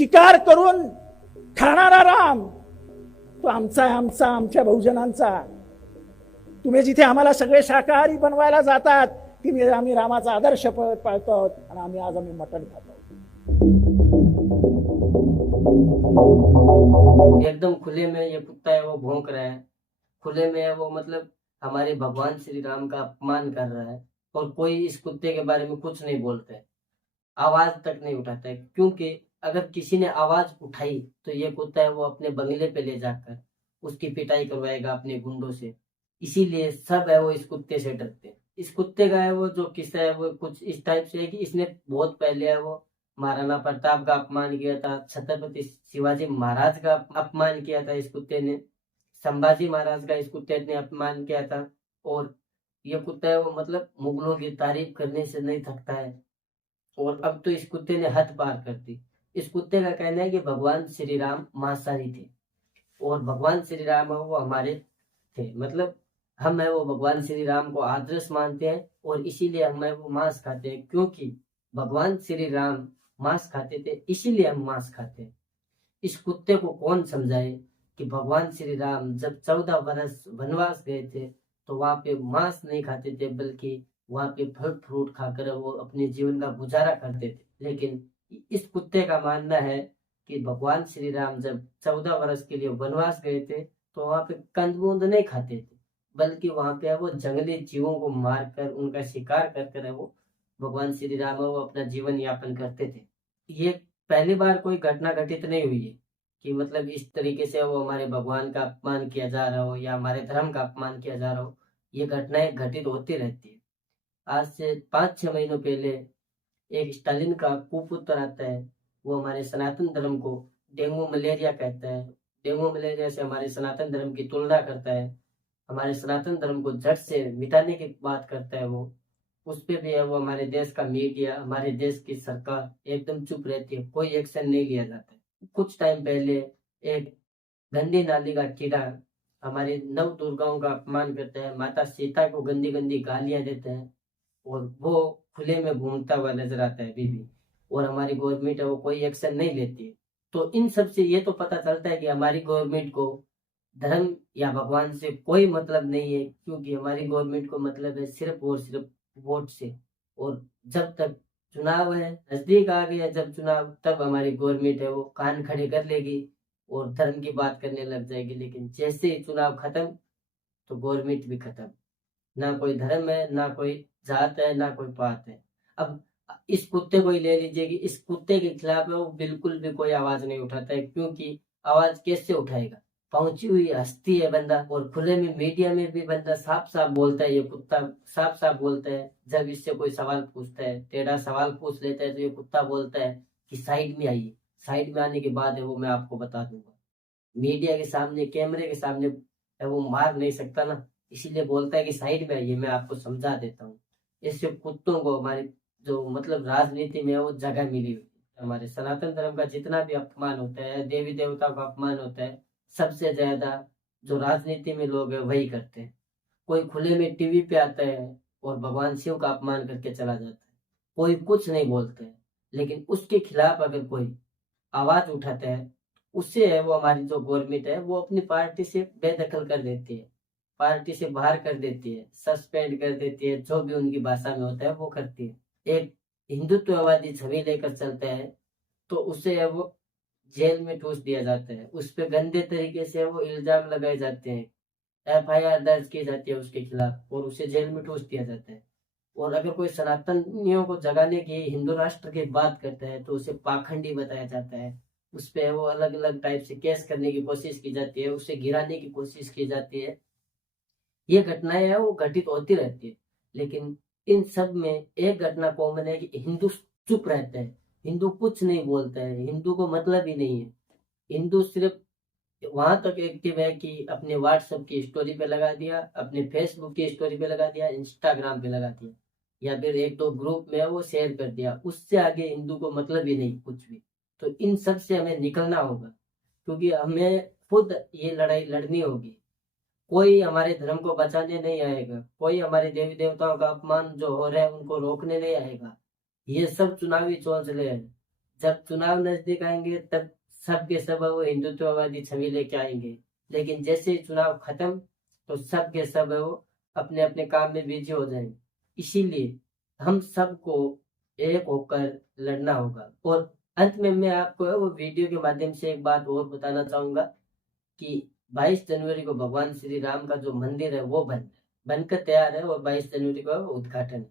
शिकार करून खाणारा राम तो आमचा आमच्या बहुजनांचा. तुम्ही जिथे आम्हाला सगळे शाकाहारी बनवायला जातात तिथे आम्ही रामाचा आदर्श पाळतो आहोत आणि आम्ही मटण खातो. एकदम खुले में ये कुत्ता है वो भौंक रहा है, खुले में है वो, मतलब हमारे भगवान श्री राम का अपमान कर रहा है और कोई इस कुत्ते के बारे में कुछ नहीं बोलता है, आवाज तक नहीं उठाता है। क्योंकि अगर किसी ने आवाज उठाई तो ये कुत्ता है वो अपने बंगले पे ले जाकर उसकी पिटाई करवाएगा अपने गुंडों से। इसीलिए सब है वो इस कुत्ते से डरते हैं। इस कुत्ते का है वो जो किस्सा है वो कुछ इस टाइप से है कि इसने बहुत पहले है वो महाराणा प्रताप का अपमान किया था, छत्रपति शिवाजी महाराज का अपमान किया था इस कुत्ते ने, संभाजी महाराज का इस कुत्ते ने अपमान किया था। और ये कुत्ता है वो मतलब मुगलों की तारीफ करने से नहीं थकता है। और अब तो इस कुत्ते ने हद पार कर दी। इस कुत्ते का कहना है कि भगवान श्री राम मांसाहारी थे और भगवान श्री राम वो हमारे थे, मतलब हम है वो भगवान श्री राम को आदर्श मानते हैं और इसीलिए हम है वो मांस खाते हैं। क्योंकि भगवान श्री राम मांस खाते थे इसीलिए हम मांस खाते हैं। इस कुत्ते को कौन समझाए कि भगवान श्री राम जब 14 वर्ष वनवास गए थे तो वहां पे मांस नहीं खाते थे, बल्कि वहां पे फल फ्रूट खाकर वो अपने जीवन का गुजारा करते थे। लेकिन इस कुत्ते का मानना है कि भगवान श्री राम जब 14 वर्ष के लिए वनवास गए थे तो वहां पे कंदमूद नहीं खाते थे, बल्कि वहां पे वो जंगली जीवों को मारकर उनका शिकार कर वो भगवान श्री राम वो अपना जीवन यापन करते थे। ये पहली बार कोई घटना घटित नहीं हुई है कि मतलब इस तरीके से वो हमारे भगवान का अपमान किया जा रहा हो या हमारे धर्म का अपमान किया जा रहा हो। ये घटनाएं घटित होती रहती है। आज से 5-6 महीनों पहले एक स्टालिन का कुपुत्र आता है, वो हमारे सनातन धर्म को डेंगू मलेरिया कहता है। डेंगू मलेरिया से हमारे सनातन धर्म की तुलना करता है, हमारे सनातन धर्म को जड़ से मिटाने की बात करता है। वो उस पे भी है वो हमारे देश का मीडिया, हमारे देश की सरकार एकदम चुप रहती है, कोई एक्शन नहीं लिया जाता है। कुछ टाइम पहले एक गंदी नाली का कीड़ा हमारे नव दुर्गाओं का अपमान करता है, माता सीता को गंदी गंदी गालियां देता है और वो खुले में घूमता हुआ नजर आता है अभी भी, और हमारी गवर्नमेंट है वो कोई एक्शन नहीं लेती है। तो इन सब से ये तो पता चलता है कि हमारी गवर्नमेंट को धर्म या भगवान से कोई मतलब नहीं है, क्योंकि हमारी गवर्नमेंट को मतलब है सिर्फ और सिर्फ वोट से। और जब तक चुनाव है, नजदीक आ गया जब चुनाव, तब हमारी गवर्नमेंट है वो कान खड़े कर लेगी और धर्म की बात करने लग जाएगी। लेकिन जैसे ही चुनाव खत्म तो गवर्नमेंट भी खत्म, ना कोई धर्म है, ना कोई जात है, ना कोई पात है। अब इस कुत्ते को ही ले लीजिए कि इस कुत्ते के खिलाफ है वो बिल्कुल भी कोई आवाज नहीं उठाता है, क्योंकि आवाज कैसे उठाएगा, पहुंची हुई हस्ती है बंदा। और खुले में मीडिया में भी बंदा साफ साफ बोलता है, ये कुत्ता साफ साफ बोलता है। जब इससे कोई सवाल पूछता है, टेढ़ा सवाल पूछ लेता है, तो ये कुत्ता बोलता है कि साइड में आइए। साइड में आने के बाद है वो मैं आपको बता दूंगा। मीडिया के सामने, कैमरे के सामने है वो मार नहीं सकता ना, इसीलिए बोलता है कि साइड में आइए, मैं आपको समझा देता हूँ। इससे कुत्तों को हमारी जो मतलब राजनीति में है वो जगह मिली हुई है। हमारे सनातन धर्म का जितना भी अपमान होता है, देवी देवताओं का अपमान होता है, सबसे ज्यादा जो राजनीति में लोग हैं वही करते हैं। कोई खुले में टीवी पे आता है और भगवान शिव का अपमान करके चला जाता है, कोई कुछ नहीं बोलते है। लेकिन उसके खिलाफ अगर कोई आवाज उठाता है, उससे है वो हमारी जो गवर्नमेंट है वो अपनी पार्टी से बेदखल कर देती है, पार्टी से बाहर कर देती है, सस्पेंड कर देती है, जो भी उनकी भाषा में होता है वो करती है। एक हिंदुत्ववादी छवि लेकर चलता है तो उसे है वो जेल में ठूस दिया जाता है, उस पर गंदे तरीके से वो इल्जाम लगाए जाते हैं, एफआईआर दर्ज की जाती है उसके खिलाफ और उसे जेल में ठूस दिया जाता है। और अगर कोई सनातनियों को जगाने की, हिंदू राष्ट्र की बात करता है तो उसे पाखंडी बताया जाता है, उस पर वो अलग अलग टाइप से केस करने की कोशिश की जाती है, उसे गिराने की कोशिश की जाती है। ये घटनाएं है वो घटित होती रहती है। लेकिन इन सब में एक घटना कॉमन है कि हिंदू चुप रहता है, हिंदू कुछ नहीं बोलता है, हिंदू को मतलब ही नहीं है। हिंदू सिर्फ वहां तक एक्टिव है कि अपने व्हाट्सएप की स्टोरी पे लगा दिया, अपने फेसबुक की स्टोरी पे लगा दिया, इंस्टाग्राम पे लगा दिया, या फिर एक दो ग्रुप में वो शेयर कर दिया, उससे आगे हिंदू को मतलब ही नहीं कुछ भी। तो इन सब से हमें निकलना होगा, क्योंकि हमें खुद ये लड़ाई लड़नी होगी। कोई हमारे धर्म को बचाने नहीं आएगा, कोई हमारे देवी देवताओं का अपमान जो हो रहा है उनको रोकने नहीं आएगा। ये सब चुनावी चौंचले हैं। जब चुनाव नजदीक आएंगे तब सब के सब वो हिंदुत्ववादी छवि लेके आएंगे, लेकिन जैसे ही चुनाव खत्म तो सब के सब वो अपने अपने काम में बिजी हो जाएंगे। इसीलिए हम सबको एक होकर लड़ना होगा। और अंत में मैं आपको वो वीडियो के माध्यम से एक बात और बताना चाहूंगा कि 22 जनवरी को भगवान श्री राम का जो मंदिर है वो बनकर तैयार है और 22 जनवरी को उद्घाटन है।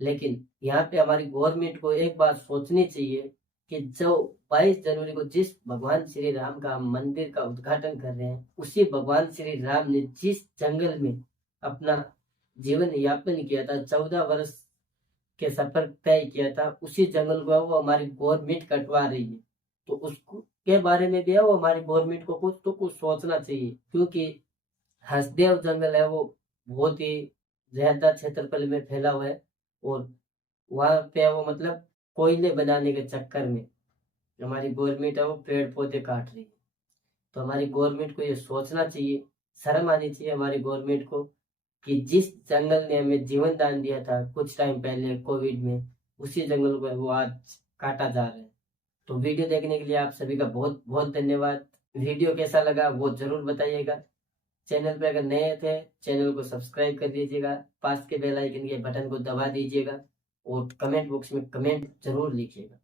लेकिन यहाँ पे हमारी गवर्नमेंट को एक बात सोचनी चाहिए कि जो 22 जनवरी को जिस भगवान श्री राम का मंदिर का उद्घाटन कर रहे हैं, उसी भगवान श्री राम ने जिस जंगल में अपना जीवन यापन किया था, 14 वर्ष के सफर तय किया था, उसी जंगल को वो हमारी गवर्नमेंट कटवा रही है। तो उसको के बारे में भी है वो हमारी गवर्नमेंट को कुछ सोचना चाहिए, क्योंकि हसदेव जंगल है वो बहुत ही ज्यादा क्षेत्रफल में फैला हुआ है और वहां पे वो मतलब कोयले बनाने के चक्कर में हमारी गवर्नमेंट है वो पेड़ पौधे काट रही है। तो हमारी गवर्नमेंट को ये सोचना चाहिए, शर्म आनी चाहिए हमारी गवर्नमेंट को कि जिस जंगल ने हमें जीवन दान दिया था कुछ टाइम पहले कोविड में, उसी जंगल को वो आज काटा जा रहा है। तो वीडियो देखने के लिए आप सभी का बहुत बहुत धन्यवाद। वीडियो कैसा लगा वो जरूर बताइएगा। चैनल पे अगर नए थे चैनल को सब्सक्राइब कर दीजिएगा, पास के बेल आइकन के बटन को दबा दीजिएगा और कमेंट बॉक्स में कमेंट जरूर लिखिएगा।